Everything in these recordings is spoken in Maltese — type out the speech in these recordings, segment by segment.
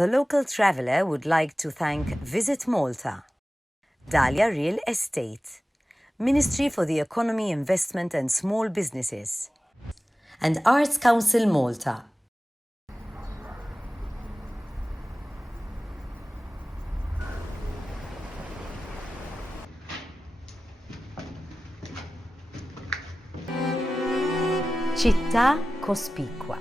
The local traveller would like to thank Visit Malta, Dahlia Real Estate, Ministry for the Economy, Investment and Small Businesses, and Arts Council Malta. Città kospikwa,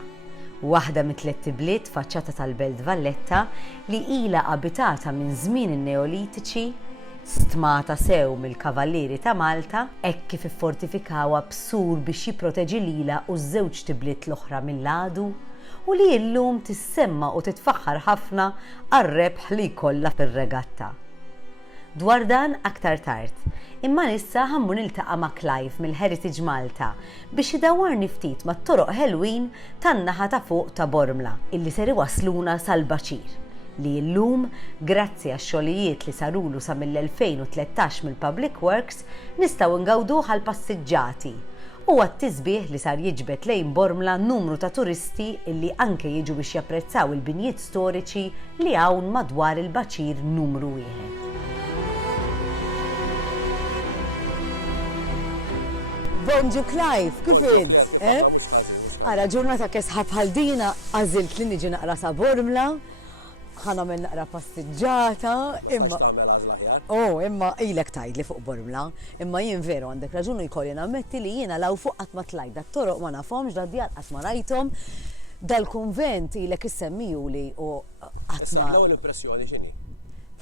waħda mit-tliet tibliet faċċata tal-Belt Valletta li ilha abitata minn żmien in-Neolitiċi, stmata sew mill-Kavallieri ta' Malta, hekk kif iffortifikawha b'sur biex jipproteġi lilha u ż-żewġ tibliet l-oħra mill-għadu, u li llum tissemma u titfaħħar ħafna għar-rebħ li jkollha fir-regatta. Dwar dan aktar tard, imma issa ħammu niltaqa' ma' Clive mill-Heritage Malta biex idawwarni ftit mat-toroq ħelwin tan-naħa ta' fuq ta' Bormla illi ser iwasluna sal-Baċir li llum, grazzi għax-xogħlijiet li sarulu sa mill-2013 mill-Public Works, nistgħu ngawduh għal passiġġati u għat-tisbieħ li sar jiġbed lejn Bormla numru ta' turisti illi anke jiġu biex japprezzaw il-binjiet storiċi li hawn madwar il-Baċir numru 1. Bonġu Clive, Bonġu Clare, kif aħna mhux ħażin, mhux ħażin. Ara ġurnata kesħab bħal dina għażilt li niġi naqra sa Bormla, ħanamel naqra passiġġata. Ma stax tagħmel għażla aħjar? Imma ilek tgħidli fuq Bormla, imma jien veru għandek raġuni jkolli nammetti li jiena law fuq qatt ma tlajt dat-toroq ma nafhomx dal-djar qatt ma rajthom. Dal-kunvent ilek issemmijuli u Issa l-ewwel impressjoni x'inhi?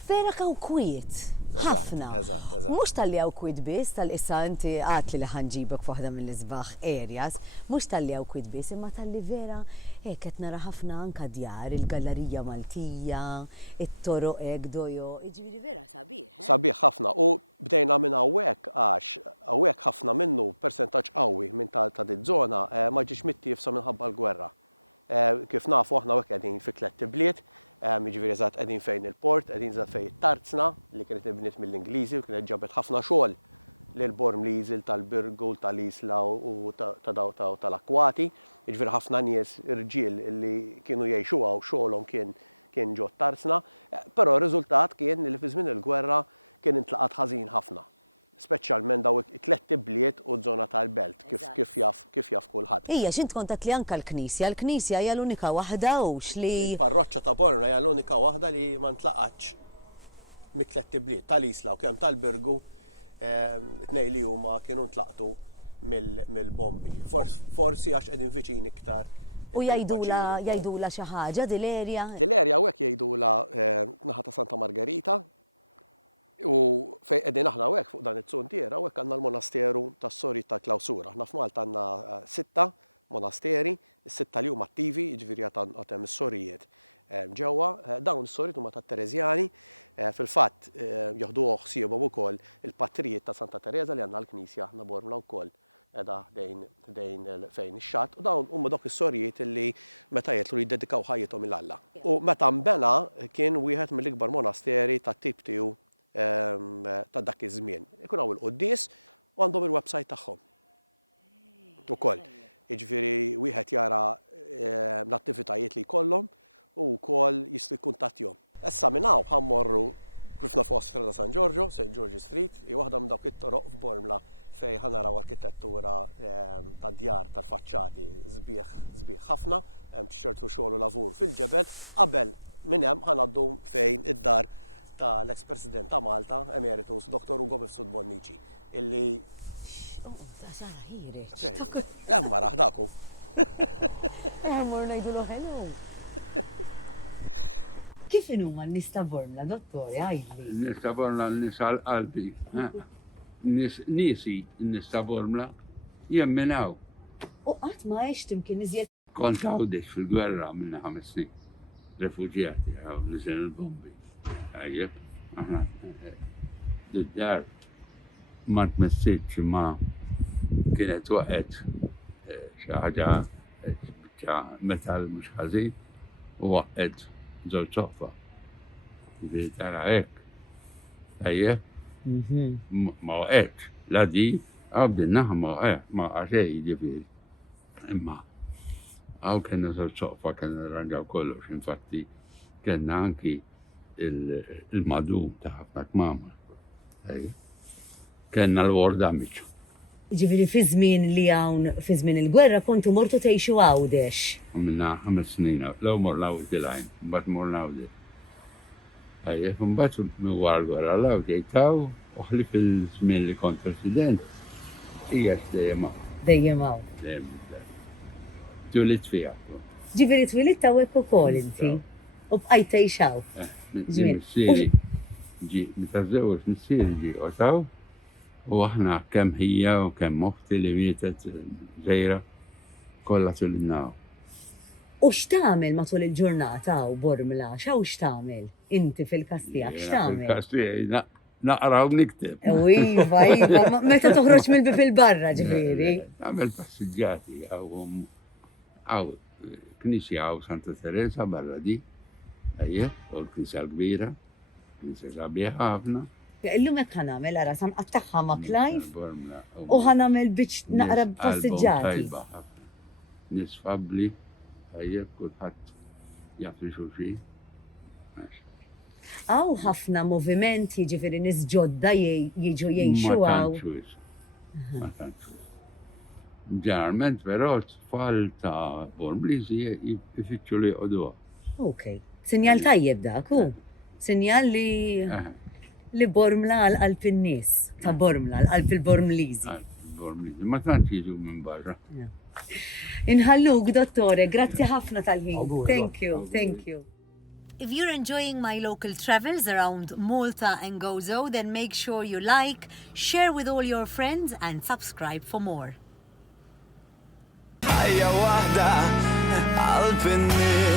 Vera kaw kwiet. Ħafna. Eżatt. Mhux tal-li hawn kwiet biss, tal-issa inti għatli li ħanġibek f'waħda mill-isbaħ areas, mhux tal-li hawn kwiet biss, imma tal-li vera hekk qed nara ħafna anke djar, il-Gallerija Maltija, it-toroq hekk dojo, jiġifieri vera sabiħ. Sabiħ ħafna u bdejna minn hawnhekk għax hawnhekk ħafna minnu persentaġġ qawwi minn ta' diż-żona ma ġiex mittiefsa minħabba l-gwerra. Kif nafu aħna hekk qegħdin fi tliet tibliet, jiġifieri eżatt qegħdin fejn il-port, qegħdin eżatt fejn it-Tarzna li kienet inbniet mill-Ingliżi u kienet ġabet ħafna xogħol lil Bormliżil tal-Birgu, tal-Isla u tal-Akwati. Jiġifieri ħafna nies irġiel li kienu jgħixu hawn xogħolhom kien ġo t-Tarzna, però r-riżultat kien li fi żmien il-gwerra kien intlaqat ħażin ħafna. Speċjalment daw it-tliet tibliet u żona tal-Belt kif jaf kulħadd. Ija x'int kontat li anke l-Knisja hija l-unika waħda u x'li. Il-parroċċa ta' Bormla hija l-unika waħda li ma ntlaqatx mit-tliet tibliet tal-Isla u kemm tal-Birgu tnejn li huma kienu ntlaqtu mill-bombi. Forsi għax qegħdin viċin iktar. U jgħidula xi ħaġa dil-erja? Dil-erja hekk jgħidula naħa ta' Santa Margherita. U fejn qegħdin aħna hekk fuq dan it-tsuntiera hekk għandna l-monasteru tas-Sorji ta' Klawsura. Aħna f'Malta għandna 6 monasteri, is-6 li huma attivi, jiġifieri għad hemm is-Sorjiet ġewwa. Dawn is-Sorjiet huma tat-Tereżjani, fil-fatt jaħdu ħsiebhom ukoll il-Patrijiet ta' Santa Teresa li għandna l-Knisja aħna Bormla wkoll qiegħda dejn fejn ix-xatt. U dawn huma dawk is-Sorjiet li meta jitlu jiddedikaw ħajjithom il-Alla. U meta nbena kien wieħed mill-ikbar monasteri tat-tip tiegħu ta' dak iż-żmien. Ikun hawn il-quddies u għandhom il-website tagħhom. Ukoll. Jiġifieri wieħed jara l-attivitajiet li jkollhom u wkoll jistgħu jkuntattjhom. Issa minn hawn ħammorru kif nafu Strada San Giorgio, St. George Street, hi waħda minn dawk it-toroq f'Bormla fejn ħanaraw arkitettura tad-djar tal-faċċati sbieħ ħafna, hemm ċertu xogħol u lavur fil-ġebel, qabel minn hemm ħanaddu fejn id-dar tal-ex-President ta' Malta Emeritus, Dr. Ugo MIfsud Bonnici, illi. Jamma raħdaku. Kif huma n-nies ta' Bormla, dottori, għajdli? N-nies ta' Bormla n-nies għal-qalbi. Nisi n-nies ta' Bormla jemminaw. U qatt ma għext imkien iżjed. Kont għawdex fil-gwerra minn 5 snin. Refuġjati għaw niżel il-bombi. Għajjeb, aħna d-dar ma tmessitx ma kienet waqet xi ħaġa biċċa metal mhux ħażin u waqet żewġ soqfa. Jiġifieri tara hekk. Għajjeb, ma waqetx. La di għabdi naħa ma għaxej jiġifieri. Imma għaw kena żewġ soqfa kena rranġaw kollox, infatti Kenna anki il-madum ta' ħafna kmamar. Kenna l-war damage. Ġifiri fi żmien li hawn fi żmien il-gwerra kontu mortu tgħixu għawdex. Minna 5 snin, law mor lawd il-għajn, mbagħad mor lawd. Mbagħad wara l-gwerra lawd jgħitaw uħli fil-żmien li kont president hija dejjem hawn. Dejjem hawn. Tulit fiha. Ġifiri twilit hawnhekk ukoll inti. U bqajt tgħixaw. Missieri meta żewġ missieri ġie qotaw u aħna kemm hija u kemm moħħti li mietet żejra kollha tulilnaw. U x'tagħmel matul il-ġurnata u Bormla? X'hawn x'tagħmel? Inti fil-każ tiegħek x'tagħmel? Fil-każ tiegħi naqra u nikteb. Iva, meta toħroġ mill-bib il-barra ġifieri. Nagħmel passiġġjati għaw knisja għaw Santa Teresa barra di, u l-knisja l-kbira, knisja sabiħa ħafna. Illum hekk ħanamel ara san qattaħħa ma' Clive u ħanamel biex naqra passiġġjati. Nis fabbli, kulħadd jagħti xulxin. Għaw ħafna movimenti ġifieri nies ġodda jiġu jgħixu għaw. Ma tantx. Ġeneralment però tfal ta' Bormliżi ifittxu li jqogħduha. Okej. Sinjal tajjeb dak hu. Sinjal li Bormla għal-qalb in-nies ta' Bormla, għal-qalb il-Bormliżi. Bormliżi, ma tantx jiġu minn barra. Inħalluk, dottore, grazzi ħafna tal-ħin. Thank you. If you're enjoying my local travels around Malta and Gozo, then make sure you like, share with all your friends and subscribe for more. Ħajja waħda qalb in-nies